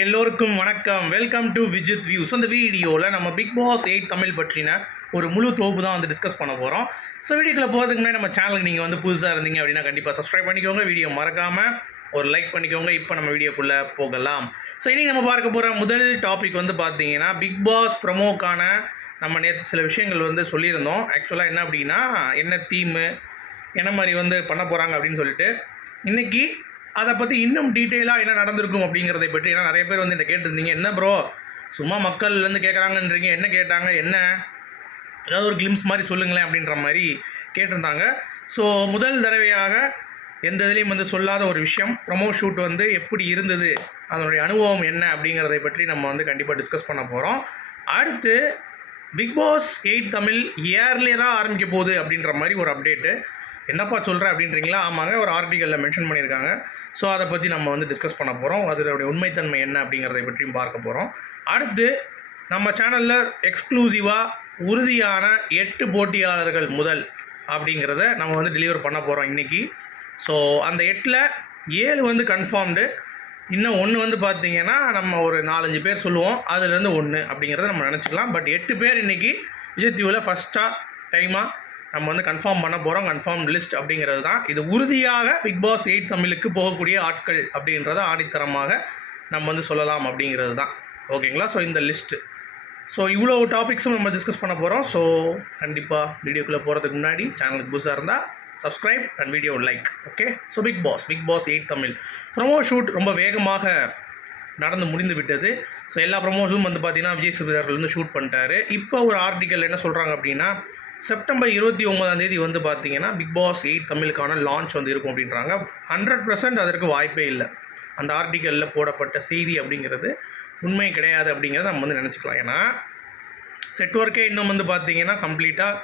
எல்லோருக்கும் வணக்கம். Welcome to Vijith views அந்த வீடியோவில் நம்ம பிக் பாஸ் எயிட் தமிழ் பற்றின ஒரு முழு தொகுப்பு தான் வந்து டிஸ்கஸ் பண்ண போகிறோம் ஸோ வீடியோக்குள்ள போகிறதுக்கு முன்னாடி நம்ம சேனலுக்கு நீங்கள் வந்து புதுசாக இருந்தீங்க அப்படின்னா கண்டிப்பாக சப்ஸ்கிரைப் பண்ணிக்கோங்க. வீடியோ மறக்காமல் ஒரு லைக் பண்ணிக்கோங்க. இப்போ நம்ம வீடியோக்குள்ளே போகலாம். ஸோ இன்றைக்கி நம்ம பார்க்க போகிற முதல் டாபிக் வந்து பார்த்தீங்கன்னா பிக் பாஸ் ப்ரமோக்கான நம்ம நேற்று சில விஷயங்கள் வந்து சொல்லியிருந்தோம். ஆக்சுவலாக என்ன அப்படின்னா என்ன தீமு என்ன மாதிரி வந்து பண்ண போகிறாங்க அப்படின்னு சொல்லிட்டு. இன்றைக்கி அதை பற்றி இன்னும் டீட்டெயிலாக என்ன நடந்திருக்கும் அப்படிங்கிறதை பற்றி ஏன்னா நிறைய பேர் வந்து என்ன கேட்டிருந்தீங்க. என்ன ப்ரோ சும்மா மக்கள் வந்து கேட்குறாங்கன்றீங்க. என்ன கேட்டாங்க? என்ன? ஏதாவது ஒரு கிளிம்ஸ் மாதிரி சொல்லுங்களேன் அப்படின்ற மாதிரி கேட்டிருந்தாங்க. ஸோ முதல் தடவையாக எந்த இதுலேயும் வந்து சொல்லாத ஒரு விஷயம் ப்ரொமோ ஷூட் வந்து எப்படி இருந்தது? அதனுடைய அனுபவம் என்ன அப்படிங்கிறதை பற்றி நம்ம வந்து கண்டிப்பாக டிஸ்கஸ் பண்ண போகிறோம் அடுத்து பிக் பாஸ் எயிட் தமிழ் இயர்லியராக ஆரம்பிக்க போகுது அப்படின்ற மாதிரி ஒரு அப்டேட்டு என்னப்பா சொல்கிற அப்படின்றீங்களா? ஆமாங்க ஒரு ஆர்டிக்கலில் மென்ஷன் பண்ணியிருக்காங்க. ஸோ அதை பற்றி நம்ம வந்து டிஸ்கஸ் பண்ண போகிறோம் அதனுடைய உண்மைத்தன்மை என்ன அப்படிங்கிறத பற்றியும் பார்க்க போகிறோம் அடுத்து நம்ம சேனலில் எக்ஸ்க்ளூசிவாக உறுதியான எட்டு போட்டியாளர்கள் முதல் அப்படிங்கிறத நம்ம வந்து டெலிவர் பண்ண போகிறோம் இன்றைக்கி ஸோ அந்த எட்டில் ஏழு வந்து கன்ஃபார்ம்டு இன்னும் ஒன்று வந்து பார்த்தீங்கன்னா நம்ம ஒரு நாலஞ்சு பேர் சொல்லுவோம். அதுலேருந்து ஒன்று அப்படிங்கிறத நம்ம நினச்சிக்கலாம். பட் எட்டு பேர் இன்றைக்கி விஜய் டிவியில் ஃபஸ்ட்டாக டைமாக நம்ம வந்து கன்ஃபார்ம் பண்ண போகிறோம் கன்ஃபார்ம் லிஸ்ட் அப்படிங்கிறது தான். இது உறுதியாக பிக் பாஸ் எயிட் தமிழுக்கு போகக்கூடிய ஆட்கள் அப்படின்றத ஆணித்தரமாக நம்ம வந்து சொல்லலாம் அப்படிங்கிறது தான். ஓகேங்களா ஸோ இந்த லிஸ்ட்டு ஸோ இவ்வளோ டாபிக்ஸும் நம்ம டிஸ்கஸ் பண்ண போகிறோம் ஸோ கண்டிப்பாக வீடியோக்குள்ளே போகிறதுக்கு முன்னாடி சேனலுக்கு புதுசாக இருந்தால் subscribe and video like okay so Bigg Boss Bigg Boss eight Tamil. Promo shoot ரொம்ப வேகமாக நடந்து முடிந்து விட்டது. ஸோ எல்லா ப்ரொமோஷனும் வந்து பார்த்தீங்கன்னா விஜய் சேதுபதி அவர்கள் வந்து ஷூட் பண்ணிட்டாரு. இப்போ ஒரு ஆர்டிக்கல் என்ன சொல்கிறாங்க அப்படின்னா செப்டம்பர் இருபத்தி ஒன்பதாம் தேதி வந்து பார்த்தீங்கன்னா பிக் பாஸ் எயிட் தமிழுக்கான லான்ச் வந்து இருக்கும் அப்படின்றாங்க. ஹண்ட்ரட் பர்சன்ட் அதற்கு வாய்ப்பே இல்லை. அந்த ஆர்டிக்கலில் போடப்பட்ட செய்தி அப்படிங்கிறது உண்மை கிடையாது அப்படிங்கிறத நம்ம வந்து நினச்சிக்கலாம். ஏன்னா செட் ஒர்க்கே இன்னும் வந்து பார்த்தீங்கன்னா கம்ப்ளீட்டாக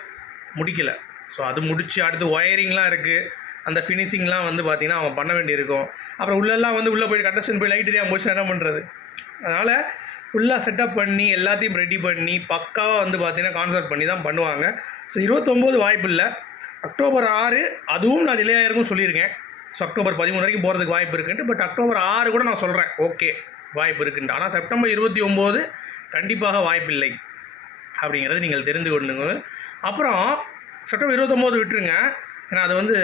முடிக்கல. ஸோ அது முடித்து அடுத்து ஒயரிங்லாம் இருக்குது அந்த ஃபினிஷிங்லாம் வந்து பார்த்திங்கன்னா அவன் பண்ண வேண்டியிருக்கும். அப்புறம் உள்ளெல்லாம் வந்து உள்ளே போய் கண்டஸ்டன் போய் லைட் தெரியாமல் போச்சு என்ன பண்ணுறது அதனால் ஃபுல்லாக செட்டப் பண்ணி எல்லாத்தையும் ரெடி பண்ணி பக்காவாக வந்து பார்த்தீங்கன்னா கான்சர்ட் பண்ணி தான் பண்ணுவாங்க. ஸோ இருபத்தொம்போது வாய்ப்பு இல்லை. அக்டோபர் ஆறு அதுவும் நான் டிலே ஆயிருக்கும் சொல்லியிருக்கேன். ஸோ அக்டோபர் பதிமூணு வரைக்கும் போகிறதுக்கு வாய்ப்பு இருக்குன்ட்டு பட் அக்டோபர் ஆறு கூட நான் சொல்கிறேன் ஓகே வாய்ப்பு இருக்குன்ட்டு. ஆனால் செப்டம்பர் இருபத்தி ஒம்போது கண்டிப்பாக வாய்ப்பில்லை அப்படிங்கிறது நீங்கள் தெரிந்து கொள்ளுங்க அப்புறம் செப்டம்பர் இருபத்தொம்போது விட்டுருங்க. ஏன்னா அது வந்து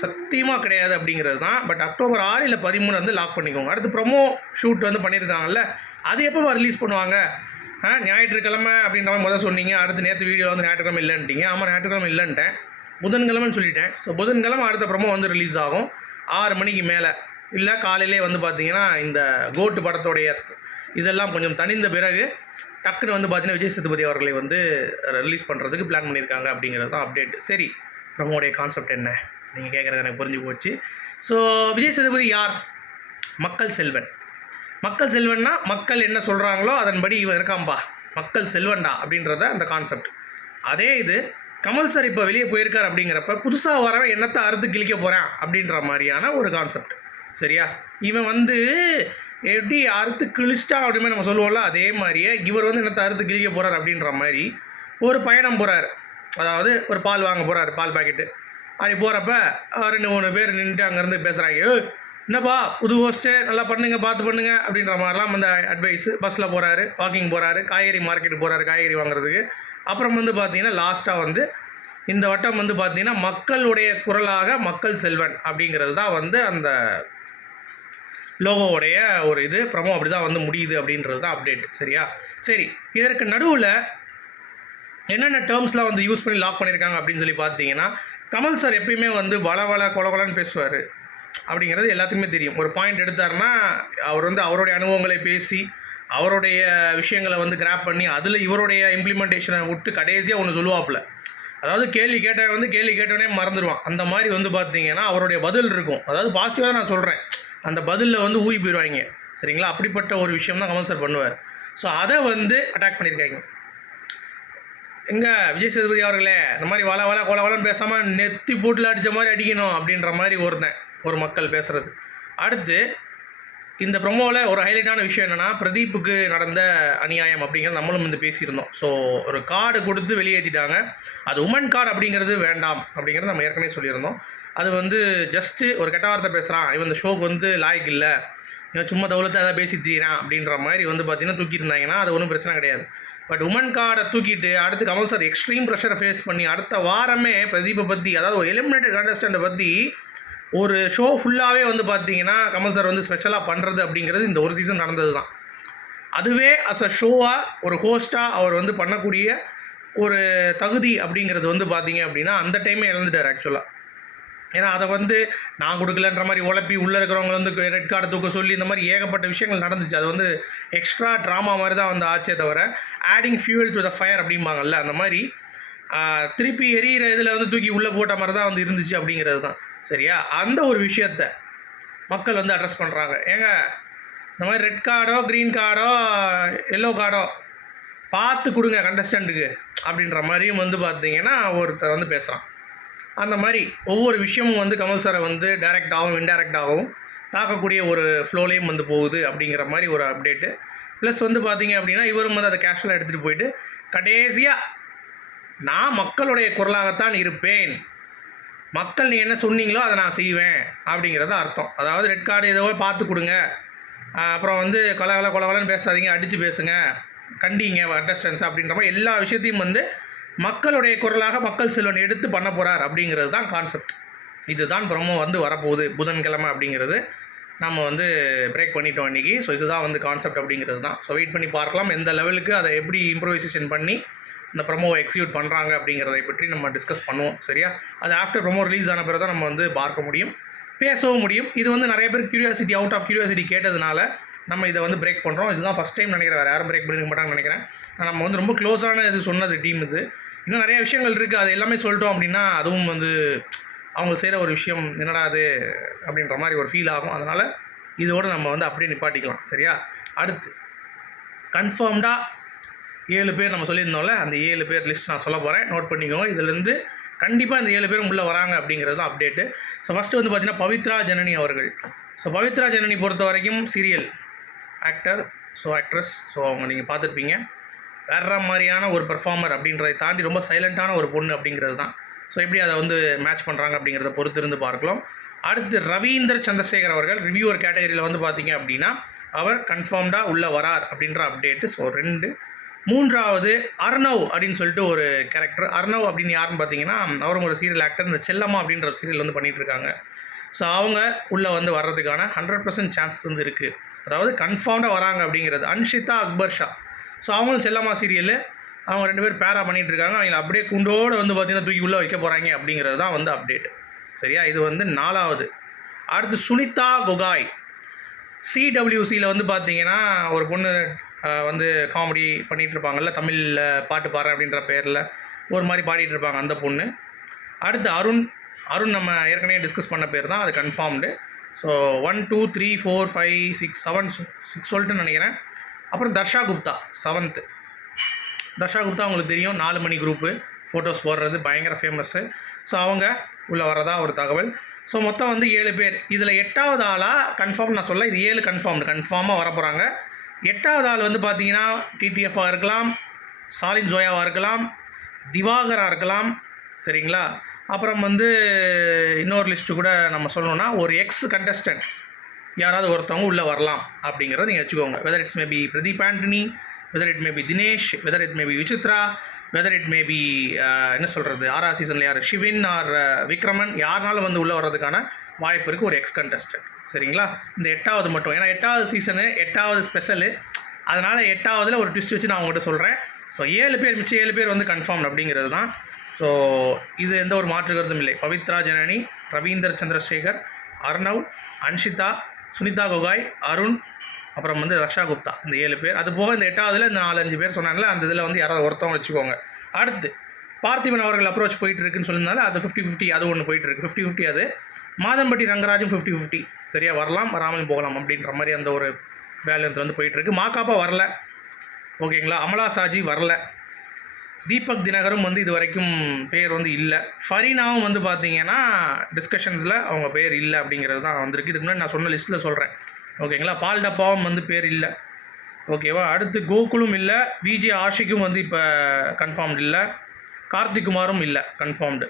சத்தியமாக கிடையாது அப்படிங்கிறது தான். பட் அக்டோபர் ஆறு இல்லை பதிமூணு வந்து லாக் பண்ணிக்கோங்க. அடுத்து ப்ரொமோ ஷூட் வந்து பண்ணியிருக்காங்கல்ல அது எப்போ ரிலீஸ் பண்ணுவாங்க? ஞாயிற்றுக்கிழமை அப்படின்ற மாதிரி முதல் சொன்னீங்க. அடுத்து நேற்று வீடியோ வந்து ஞாயிற்றுக்கிழமை இல்லைன்ட்டீங்க. ஆமாம் ஞாயிற்றுக்கிழமை இல்லைன்ட்டேன். புதன்கிழமைன்னு சொல்லிட்டேன். ஸோ புதன்கிழமை அடுத்த ப்ரொமோ வந்து ரிலீஸ் ஆகும். ஆறு மணிக்கு மேலே. இல்லை காலையிலே வந்து பார்த்தீங்கன்னா இந்த கோட்டு படத்தோடைய இதெல்லாம் கொஞ்சம் தணிந்த பிறகு டக்குன்னு வந்து பார்த்தீங்கன்னா விஜய் சேதுபதி அவர்களை வந்து ரிலீஸ் பண்ணுறதுக்கு பிளான் பண்ணியிருக்காங்க அப்படிங்கிறது தான் அப்டேட் சரி ப்ரமோடைய கான்செப்ட் என்ன? நீங்கள் கேட்குறது எனக்கு புரிஞ்சு போச்சு. ஸோ விஜய் சேதுபதி யார்? மக்கள் செல்வன். மக்கள் செல்வன்னா மக்கள் என்ன சொல்கிறாங்களோ அதன்படி இவன் இருக்காம்பா மக்கள் செல்வன்டா அப்படின்றத அந்த கான்செப்ட் அதே இது கமல் சார் இப்போ வெளியே போயிருக்கார் அப்படிங்கிறப்ப புதுசாக வரவன் என்னத்தை அறுத்து கிழிக்க போகிறான் அப்படின்ற மாதிரியான ஒரு கான்செப்ட் சரியா? இவன் வந்து எப்படி அறுத்து கிழிச்சிட்டான் அப்படின்னு நம்ம சொல்லுவோம்ல அதே மாதிரியே இவர் வந்து என்னத்தை அறுத்து கிழிக்க போகிறார் அப்படின்ற மாதிரி ஒரு பயணம் போகிறார் அதாவது ஒரு பால் வாங்க போகிறாரு பால் பாக்கெட்டு அப்படி போகிறப்ப ரெண்டு மூணு பேர் நின்றுட்டு அங்கேருந்து பேசுகிறாங்க என்னப்பா புது ஹோஸ்ட்டு நல்லா பண்ணுங்க பார்த்து பண்ணுங்கள் அப்படின்ற மாதிரிலாம் அந்த அட்வைஸு பஸ்ஸில் போகிறாரு வாக்கிங் போகிறாரு காய்கறி மார்க்கெட்டு போகிறாரு காய்கறி வாங்குறதுக்கு. அப்புறம் வந்து பார்த்தீங்கன்னா லாஸ்ட்டாக வந்து இந்த வட்டம் வந்து பார்த்தீங்கன்னா மக்களுடைய குரலாக மக்கள் செல்வன் அப்படிங்கிறது தான் வந்து அந்த லோகோவுடைய ஒரு இது. ப்ரமோ அப்படி தான் வந்து முடியுது அப்படின்றது தான் அப்டேட் சரியா? சரி இதற்கு நடுவில் என்னென்ன டேர்ம்ஸ்லாம் வந்து யூஸ் பண்ணி லாக் பண்ணியிருக்காங்க அப்படின்னு சொல்லி பார்த்தீங்கன்னா கமல் சார் எப்பயுமே வந்து வள வள கொலகொலன்னு பேசுவார். அப்படிங்கிறது எல்லாத்துக்குமே தெரியும். ஒரு பாயிண்ட் எடுத்தாருன்னா அவர் வந்து அவருடைய அனுபவங்களை பேசி அவருடைய விஷயங்களை வந்து கிராப் பண்ணி அதில் இவருடைய இம்ப்ளிமெண்டேஷனை விட்டு கடைசியாக ஒன்று சொல்லுவாப்புல. அதாவது கேள்வி கேட்டவன் வந்து கேள்வி கேட்டவனே மறந்துடுவான் அந்த மாதிரி வந்து பார்த்தீங்கன்னா அவருடைய பதில் இருக்கும். அதாவது பாசிட்டிவாக நான் சொல்கிறேன் அந்த பதிலில் வந்து ஊறி போயிடுவாங்க சரிங்களா? அப்படிப்பட்ட ஒரு விஷயம் தான் கமல் சார் பண்ணுவார். ஸோ அதை வந்து அட்டாக் பண்ணியிருக்காங்க. எங்க விஜய் சேதுபதி அவர்களே இந்த மாதிரி வள வள கொல கொலன்னு பேசாமல் நெத்தி போட்டில் அடித்த மாதிரி அடிக்கணும் அப்படின்ற மாதிரி ஒருத்தன் ஒரு மக்கள் பேசுகிறது அடுத்து இந்த ப்ரொமோவில் ஒரு ஹைலைட்டான விஷயம் என்னென்னா பிரதீப்புக்கு நடந்த அநியாயம் அப்படிங்கிறது நம்மளும் வந்து பேசியிருந்தோம். ஸோ ஒரு கார்டு கொடுத்து வெளியேற்றிட்டாங்க அது உமன் கார்டு அப்படிங்கிறது வேண்டாம் அப்படிங்கிறது நம்ம ஏற்கனவே சொல்லியிருந்தோம். அது வந்து ஜஸ்ட்டு ஒரு கெட்ட வார்த்தை பேசுகிறான் இவன் இந்த ஷோக்கு வந்து லாய்க்கு இல்லை. இவன் சும்மா தௌலத்தை அதை பேசி தீரான் அப்படின்ற மாதிரி வந்து பார்த்திங்கன்னா தூக்கியிருந்தாங்கன்னா அது ஒன்றும் பிரச்சனை கிடையாது. பட் உமன் கார்டை தூக்கிட்டு அடுத்து கமல் சார் எக்ஸ்ட்ரீம் ப்ரெஷரை ஃபேஸ் பண்ணி அடுத்த வாரமே பிரதீப்பை பற்றி அதாவது ஒரு எலிமினேட்டட் கண்டஸ்டண்ட்டை பற்றி ஒரு ஷோ ஃபுல்லாகவே வந்து பார்த்தீங்கன்னா கமல் சார் வந்து ஸ்பெஷலாக பண்ணுறது அப்படிங்கிறது இந்த ஒரு சீசன் நடந்தது தான் அதுவே அஸ் அ ஷோவாக ஒரு ஹோஸ்ட்டாக அவர் வந்து பண்ணக்கூடிய ஒரு தகுதி அப்படிங்கிறது வந்து பார்த்தீங்க அப்படின்னா அந்த டைமே இழந்துட்டார் ஆக்சுவலாக ஏன்னா அதை வந்து நான் கொடுக்கலன்ற மாதிரி உழப்பி உள்ளே இருக்கிறவங்க வந்து ரெட் கார்டை தூக்க சொல்லி இந்த மாதிரி ஏகப்பட்ட விஷயங்கள் நடந்துச்சு. அது வந்து எக்ஸ்ட்ரா ட்ராமா மாதிரி தான் வந்து ஆச்சே தவிர adding fuel to the fire அப்படிம்பாங்கல்ல அந்த மாதிரி திருப்பி எரியிற இதில் வந்து தூக்கி உள்ளே போட்ட மாதிரி தான் வந்து இருந்துச்சு அப்படிங்கிறது தான். சரியா? அந்த ஒரு விஷயத்த மக்கள் வந்து அட்ரஸ் பண்ணுறாங்க ஏங்க இந்த மாதிரி ரெட் கார்டோ க்ரீன் கார்டோ எல்லோ கார்டோ பார்த்து கொடுங்க கண்டஸ்டண்ட்டுக்கு அப்படின்ற மாதிரியும் வந்து பார்த்தீங்கன்னா ஒருத்தர் வந்து பேசுகிறான் அந்த மாதிரி ஒவ்வொரு விஷயமும் வந்து கமல் சாரை வந்து இன்டேரெக்ட் ஆகும் தாக்கக்கூடிய ஒரு ஃப்ளோலேயும் வந்து போகுது அப்படிங்கிற மாதிரி ஒரு அப்டேட்டு ப்ளஸ் வந்து பார்த்தீங்க அப்படின்னா இவரும் வந்து அதை கேஷுவலாக எடுத்துகிட்டு போயிட்டு கடைசியாக நான் மக்களுடைய குரலாகத்தான் இருப்பேன். மக்கள் நீ என்ன சொன்னீங்களோ அதை நான் செய்வேன் அப்படிங்கிறது அர்த்தம். அதாவது ரெட் கார்டு ஏதோ பார்த்து கொடுங்க. அப்புறம் வந்து கொலகல கொலகலன்னு பேசாதீங்க அடித்து பேசுங்க. கண்டிங்க அண்டர்ஸ்டன்ஸ் அப்படின்ற மாதிரி எல்லா விஷயத்தையும் வந்து மக்களுடைய குரலாக மக்கள் செல்வன் எடுத்து பண்ண போகிறார் அப்படிங்கிறது தான் கான்செப்ட் இதுதான் ப்ரொமோ வந்து வரப்போகுது புதன்கிழமை அப்படிங்கிறது. நம்ம வந்து பிரேக் பண்ணிட்டோம் இன்றைக்கி ஸோ இதுதான் வந்து கான்செப்ட் அப்படிங்கிறது தான். ஸோ வெயிட் பண்ணி பார்க்கலாம். எந்த லெவலுக்கு அதை எப்படி இம்ப்ரூவைசேஷன் பண்ணி இந்த ப்ரொமோவை எக்ஸிக்யூட் பண்ணுறாங்க அப்படிங்கிறதை பற்றி நம்ம டிஸ்கஸ் பண்ணுவோம் சரியா? அது ஆஃப்டர் ப்ரொமோ ரிலீஸ் ஆன பிறகு தான் நம்ம வந்து பார்க்க முடியும் பேசவும் முடியும். இது வந்து நிறைய பேர் கியூரியாசிட்டி அவுட் ஆஃப் கியூரியாசிட்டி கேட்டதுனால நம்ம இதை வந்து பிரேக் பண்ணுறோம் இதுதான் ஃபஸ்ட் டைம் நினைக்கிறேன். வேறு யாரும் பிரேக் பண்ணிருக்க மாட்டாங்கன்னு நினைக்கிறேன். நம்ம வந்து ரொம்ப க்ளோஸான இது சொன்னது டீம் இது. இன்னும் நிறைய விஷயங்கள் இருக்குது அது எல்லாமே சொல்லிட்டோம் அப்படின்னா அதுவும் வந்து அவங்க செய்கிற ஒரு விஷயம் என்னடா அது? அப்படின்ற மாதிரி ஒரு ஃபீல் ஆகும். அதனால் இதோடு நம்ம வந்து அப்படியே நிப்பாட்டிக்கலாம். சரியா? அடுத்து கன்ஃபார்ம்டாக ஏழு பேர் நம்ம சொல்லியிருந்தோம்ல அந்த ஏழு பேர் லிஸ்ட் நான் சொல்ல போகிறேன் நோட் பண்ணிக்கோங்க. இதுலேருந்து கண்டிப்பாக இந்த ஏழு பேரும் உள்ளே வராங்க அப்படிங்கிறது தான் அப்டேட்டு ஸோ ஃபஸ்ட்டு வந்து பார்த்தீங்கன்னா பவித்ரா ஜனனி அவர்கள். ஸோ பவித்ரா ஜனனி பொறுத்த வரைக்கும் serial actor so actress so அவங்க நீங்கள் பார்த்துருப்பீங்க. வேற மாதிரியான ஒரு பெர்ஃபார்மர் அப்படின்றதை தாண்டி ரொம்ப சைலண்ட்டான ஒரு பொண்ணு அப்படிங்கிறது தான். ஸோ எப்படி அதை வந்து மேட்ச் பண்ணுறாங்க அப்படிங்கிறத பொறுத்து இருந்து பார்க்கலாம். அடுத்து ரவீந்தர் சந்திரசேகர் அவர்கள் ரிவ்யூவர் கேட்டகரியில் வந்து பார்த்தீங்க அப்படின்னா அவர் கன்ஃபார்ம்டாக உள்ளே வரார் அப்படின்ற அப்டேட்டு ஸோ ரெண்டு. மூன்றாவது அர்ணவ் அப்படின்னு சொல்லிட்டு ஒரு கேரக்டர் அர்ணவ் அப்படின்னு யாருன்னு பார்த்தீங்கன்னா அவரும் ஒரு சீரியல் ஆக்டர் இந்த செல்லம்மா அப்படின்ற ஒரு சீரியல் வந்து பண்ணிகிட்ருக்காங்க இருக்காங்க. ஸோ அவங்க உள்ளே வந்து வர்றதுக்கான ஹண்ட்ரட் பர்சன்ட் சான்ஸ் வந்து இருக்குது அதாவது கன்ஃபார்ம்டாக வராங்க அப்படிங்கிறது. அன்ஷிதா அக்பர் ஷா. ஸோ அவங்களும் செல்லம்மா சீரியல் அவங்க ரெண்டு பேர் பேரா பண்ணிகிட்டு இருக்காங்க அவங்க அப்படியே குண்டோடு வந்து பார்த்தீங்கன்னா தூக்கி உள்ளே வைக்க போகிறாங்க அப்படிங்கிறது தான் வந்து அப்டேட் சரியா? இது வந்து நாலாவது. அடுத்து சுனிதா கொகாய். சிடபிள்யூசியில் வந்து பார்த்தீங்கன்னா ஒரு பொண்ணு வந்து காமெடி பண்ணிகிட்டு இருப்பாங்கல்ல தமிழில் பாட்டு பாடுறேன் அப்படின்ற பேரில். ஒரு மாதிரி பாடிட்டு இருப்பாங்க அந்த பொண்ணு. அடுத்து அருண். அருண் நம்ம ஏற்கனவே டிஸ்கஸ் பண்ண பேர் தான். அது confirmed so one two three four five six seven six சொல்லிட்டு நினைக்கிறேன். அப்புறம் தர்ஷா குப்தா செவன்த்து தர்ஷா குப்தா உங்களுக்கு தெரியும் நாலு மணி குரூப்பு ஃபோட்டோஸ் போடுறது பயங்கர ஃபேமஸ்ஸு ஸோ அவங்க உள்ளே வரதா ஒரு தகவல். ஸோ மொத்தம் வந்து ஏழு பேர். இதில் எட்டாவது ஆளாக கன்ஃபார்ம் நான் சொல்ல இது ஏழு கன்ஃபார்ம்டு கன்ஃபார்மாக வர போகிறாங்க எட்டாவது ஆள் வந்து பார்த்தீங்கன்னா டிடிஎஃபாக இருக்கலாம் சாலின் ஜோயாவாக இருக்கலாம் திவாகராக இருக்கலாம். சரிங்களா? அப்புறம் வந்து இன்னொரு லிஸ்ட்டு கூட நம்ம சொல்லணும்னா ஒரு எக்ஸ் கண்டஸ்டன்ட் யாராவது ஒருத்தவங்க உள்ளே வரலாம் அப்படிங்கிறத நீங்கள் வச்சுக்கோங்க. Whether it's maybe Pradeep Antony whether it maybe Dinesh whether it maybe Vichitra whether it maybe என்ன சொல்கிறது ஆறா சீசனில் யார்? ஷிவின் ஆர் விக்ரமன் யாருனாலும் வந்து உள்ளே வர்றதுக்கான வாய்ப்பு இருக்குது ஒரு எக்ஸ் கண்டஸ்டன்ட் சரிங்களா? இந்த எட்டாவது மட்டும். ஏன்னா எட்டாவது சீசனு எட்டாவது ஸ்பெஷலு அதனால் எட்டாவதில் ஒரு ட்விஸ்ட் வச்சு நான் உங்கள்கிட்ட சொல்கிறேன் ஸோ ஏழு பேர் மிச்சம் ஏழு பேர் வந்து கன்ஃபார்ம் அப்படிங்கிறது தான் ஸோ இது எந்த ஒரு மாற்று கருத்தும் இல்லை. பவித்ரா ஜனனி ரவீந்தர் சந்திரசேகர் அர்ணவ் அன்ஷிதா சுனிதா கோகாய் அருண் அப்புறம் வந்து ரஷா குப்தா இந்த ஏழு பேர். அது போக இந்த எட்டாவதுல இந்த நாலஞ்சு பேர் சொன்னாங்கல்ல அந்த இதில் வந்து யாராவது ஒருத்தவங்க வச்சுக்கோங்க. அடுத்து பார்த்திபன் அவர்கள் அப்ரோச் போயிட்டு இருக்குன்னு சொல்லியிருந்தாலும் அது ஃபிஃப்டி ஃபிஃப்டி அது ஒன்று போயிட்டு இருக்கு ஃபிஃப்டி ஃபிஃப்டி அது. மாதம்பட்டி ரங்கராஜும் ஃபிஃப்டி ஃபிஃப்டி சரியா வரலாம் வராமல் போகலாம் அப்படின்ற மாதிரி அந்த ஒரு வேலன்ஸ் வந்து போயிட்டு இருக்கு மாக்காப்பா வரல. ஓகேங்களா? அமலா சாஜி வரல. தீபக் தினகரும் வந்து இது வரைக்கும் பேர் வந்து இல்லை. ஃபரீனாவும் வந்து பார்த்தீங்கன்னா டிஸ்கஷன்ஸில் அவங்க பேர் இல்லை அப்படிங்கிறது தான் வந்திருக்கு. இதுக்கு முன்னாடி நான் சொன்ன லிஸ்ட்டில் சொல்கிறேன் ஓகேங்களா பால் டப்பாவும் வந்து பேர் இல்லை. ஓகேவா அடுத்து கோகுலும் இல்லை. விஜே ஆஷிக்கும் வந்து இப்போ கன்ஃபார்ம்டு இல்லை. கார்த்திக்குமாரும் இல்லை. கன்ஃபார்ம்டு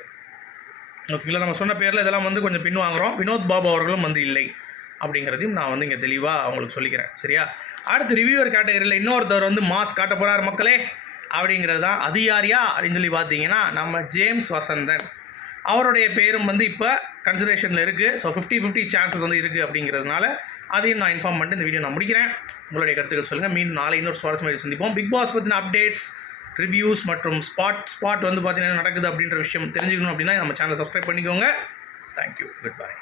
ஓகேங்களா நம்ம சொன்ன பேரில் இதெல்லாம் வந்து கொஞ்சம் பின் வாங்குகிறோம் வினோத் பாபு அவர்களும் வந்து இல்லை. அப்படிங்கிறதையும் நான் வந்து இங்கே தெளிவாக உங்களுக்கு சொல்லிக்கிறேன். சரியா? அடுத்து ரிவ்யூவர் கேட்டகரியில் இன்னொருத்தவர் வந்து மாஸ் காட்ட போகிறார் மக்களே. அப்படிங்கிறது தான் அது யாரியா அப்படின்னு சொல்லி பார்த்தீங்கன்னா நம்ம ஜேம்ஸ் வசந்தன். அவருடைய பேரும் வந்து இப்போ கன்சிடரேஷனில் இருக்குது ஸோ ஃபிஃப்டி ஃபிஃப்டி சான்சஸ் வந்து இருக்குது அப்படிங்கிறதுனால அதையும் நான் இன்ஃபார்ம் பண்ணிட்டு இந்த வீடியோ நான் முடிக்கிறேன். உங்களுடைய கருத்துக்கள் சொல்லுங்கள் மீண்டும் நாளை இன்னொரு சுவாரஸ்யமாக சந்திப்போம். பிக் பாஸ் பற்றின அப்டேட்ஸ் ரிவ்யூஸ் மற்றும் ஸ்பாட் ஸ்பாட் வந்து பார்த்தீங்கன்னா நடக்குது அப்படின்ற விஷயம் தெரிஞ்சுக்கணும் அப்படின்னா நம்ம சேனலை சப்ஸ்கிரைப் பண்ணிக்கோங்க. Thank you good bye